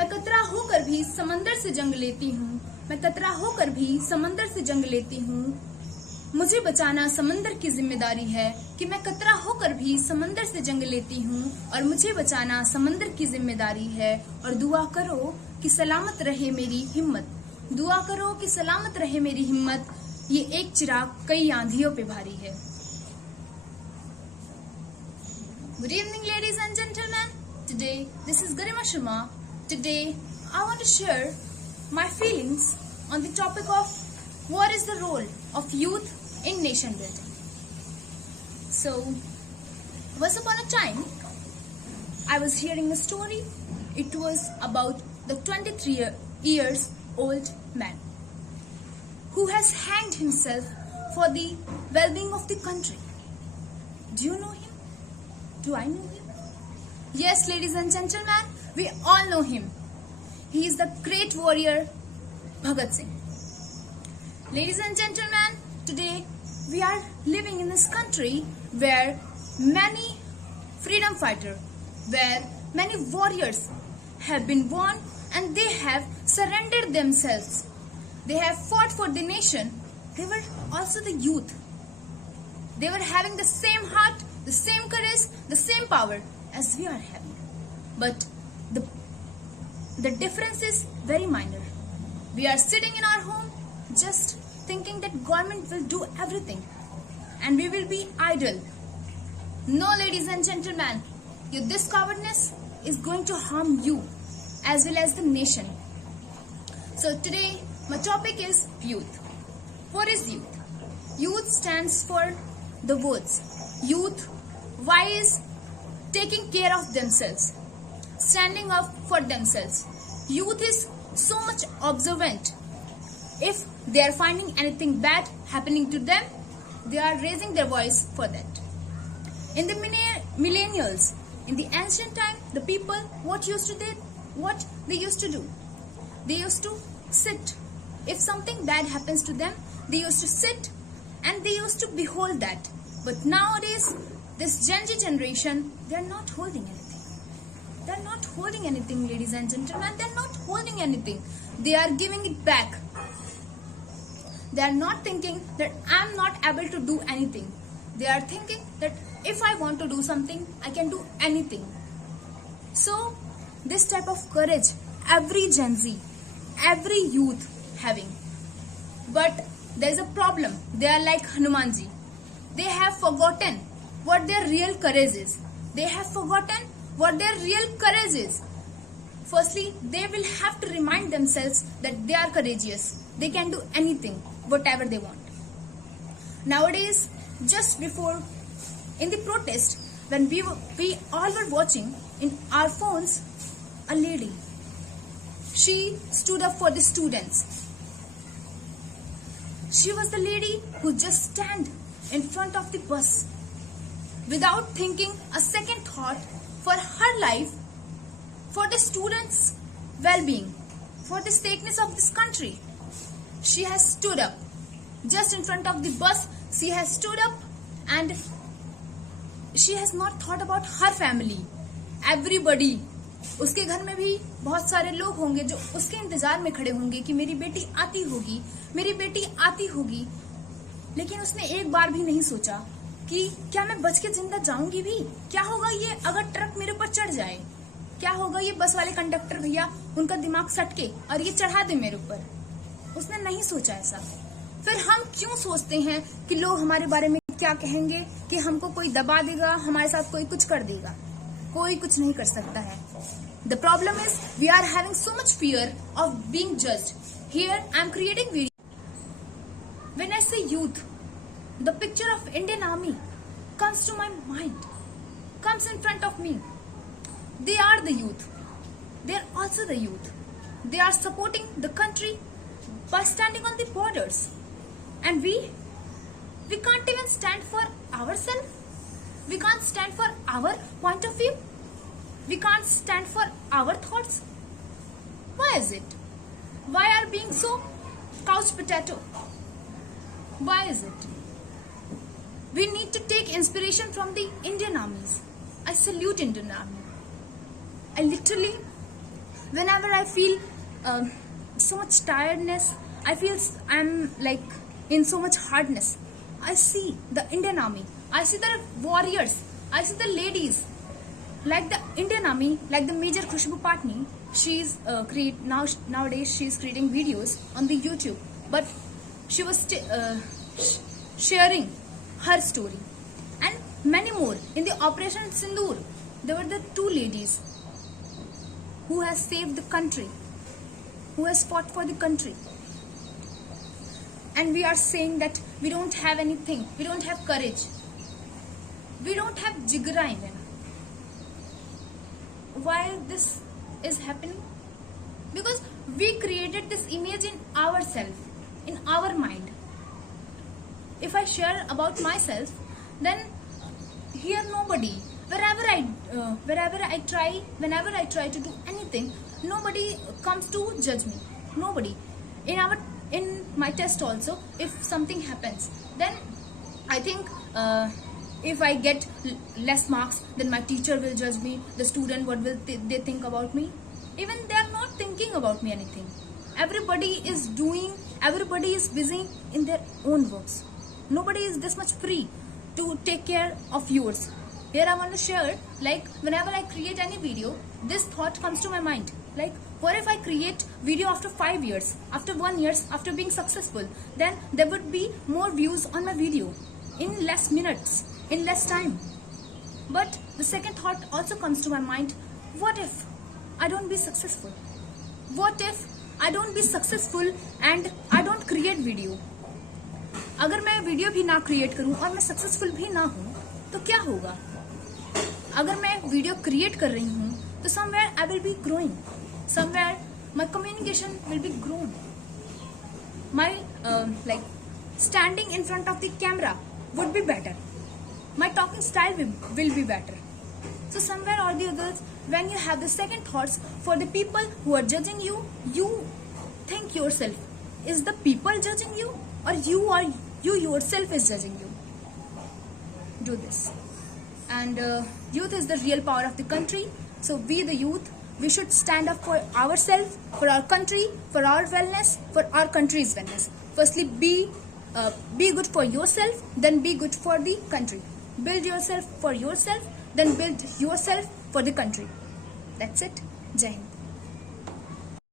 मैं कतरा होकर भी समंदर से जंग लेती हूँ, मैं कतरा होकर भी समंदर से जंग लेती हूँ। मुझे बचाना समंदर की जिम्मेदारी है कि मैं कतरा होकर भी समंदर से जंग लेती हूँ और मुझे बचाना समंदर की जिम्मेदारी है। और दुआ करो कि सलामत रहे मेरी हिम्मत, दुआ करो कि सलामत रहे मेरी हिम्मत। ये एक चिराग कई आंधियों पे भारी है। Good evening, ladies and gentlemen. Today, this is Garima Sharma. Today, I want to share my feelings on the topic of what is the role of youth in nation building. So, once upon a time, I was hearing a story. It was about the 23 years old man who has hanged himself for the well-being of the country. Do you know him? Do I know him? Yes, ladies and gentlemen, we all know him. He is the great warrior Bhagat Singh. Ladies and gentlemen, today we are living in this country where many freedom fighters, where many warriors have been born and they have surrendered themselves. They have fought for the nation. They were also the youth. They were having the same heart, the same courage, the same power as we are having. But the difference is very minor. We are sitting in our home just thinking that government will do everything and we will be idle. No, ladies and gentlemen, this cowardness is going to harm you as well as the nation. So today my topic is youth. What is youth? Youth stands for the words youth, wise, taking care of themselves, standing up for themselves. Youth is so much observant. If they are finding anything bad happening to them, they are raising their voice for that. In the millennials, in the ancient time, the people, what they used to do? They used to sit. If something bad happens to them, they used to sit and they used to behold that. But nowadays, this Gen Z generation, they are not holding anything. They are not holding anything, ladies and gentlemen. They are not holding anything. They are giving it back. They are not thinking that I am not able to do anything. They are thinking that if I want to do something, I can do anything. So, this type of courage, every Gen Z, every youth having. But there is a problem. They are like Hanumanji. They have forgotten what their real courage is. They have forgotten what their real courage is. Firstly, they will have to remind themselves that they are courageous. They can do anything, whatever they want. Nowadays, just before in the protest, when we all were watching in our phones, a lady, she stood up for the students. She was the lady who just stand in front of the bus without thinking a second thought for her life, for the students' well-being, for the sakeness of this country. She has stood up just in front of the bus. She has stood up and she has not thought about her family. Everybody, उसके घर में भी बहुत सारे लोग होंगे जो उसके इंतजार में खड़े होंगे कि मेरी बेटी आती होगी, मेरी बेटी आती होगी। लेकिन उसने एक बार भी नहीं सोचा कि क्या मैं बच के जिंदा जाऊंगी भी? क्या होगा ये अगर ट्रक मेरे ऊपर चढ़ जाए? क्या होगा ये बस वाले कंडक्टर भैया उनका दिमाग सटके और ये चढ़ा दे मेरे ऊपर? उसने नहीं सोचा ऐसा। फिर हम क्यों सोचते हैं कि लोग हमारे बारे में क्या कहेंगे, कि हमको कोई दबा देगा, हमारे साथ कोई कुछ कर देगा? कोई कुछ नहीं कर सकता है। The problem is we are having so much fear of being judged. Here I am creating video. When I say youth, the picture of Indian Army comes to my mind, comes in front of me. They are the youth. They are also the youth. They are supporting the country by standing on the borders. And we can't even stand for ourselves. We can't stand for our point of view. We can't stand for our thoughts. Why is it? Why are being so couch potato? Why is it? We need to take inspiration from the Indian armies. I salute Indian Army. I literally whenever I feel so much tiredness, I feel I'm like in so much hardness, I see the Indian Army, I see the warriors, I see the ladies, like the Indian Army, like the Major Khushbu Patni. She's nowadays she's creating videos on the YouTube, but she was sharing her story, and many more in the Operation Sindoor. There were the two ladies who has saved the country, who has fought for the country. And we are saying that we don't have anything, we don't have courage, we don't have jigara even. Why this is happening? Because we created this image in ourselves, in our mind. If I share about myself, then here nobody, whenever I try to do anything, nobody comes to judge me. Nobody. In my test also, if something happens, then I think if I get less marks, then my teacher will judge me. The student, what will they think about me? Even they are not thinking about me anything. Everybody is busy in their own works. Nobody is this much free to take care of yours. Here I want to share, like whenever I create any video, this thought comes to my mind. Like, what if I create video after 5 years, after 1 year, after being successful? Then there would be more views on my video in less minutes, in less time. But the second thought also comes to my mind, what if I don't be successful? What if I don't be successful and I don't create video? अगर मैं video भी ना create करूं और मैं successful भी ना हूं, तो क्या होगा? अगर मैं वीडियो क्रिएट कर रही हूं, तो somewhere I will be growing, somewhere my communication will be grown, my like standing in front of the camera would be better, my talking style will be better. So somewhere or the others, when you have the second thoughts for the people who are judging you, you think yourself, is the people judging you, or you yourself is judging you? Do this. And youth is the real power of the country. So we the youth, we should stand up for ourselves, for our country, for our wellness, for our country's wellness. Firstly, be good for yourself, then be good for the country. Build yourself for yourself, then build yourself for the country. That's it. Jai Hind.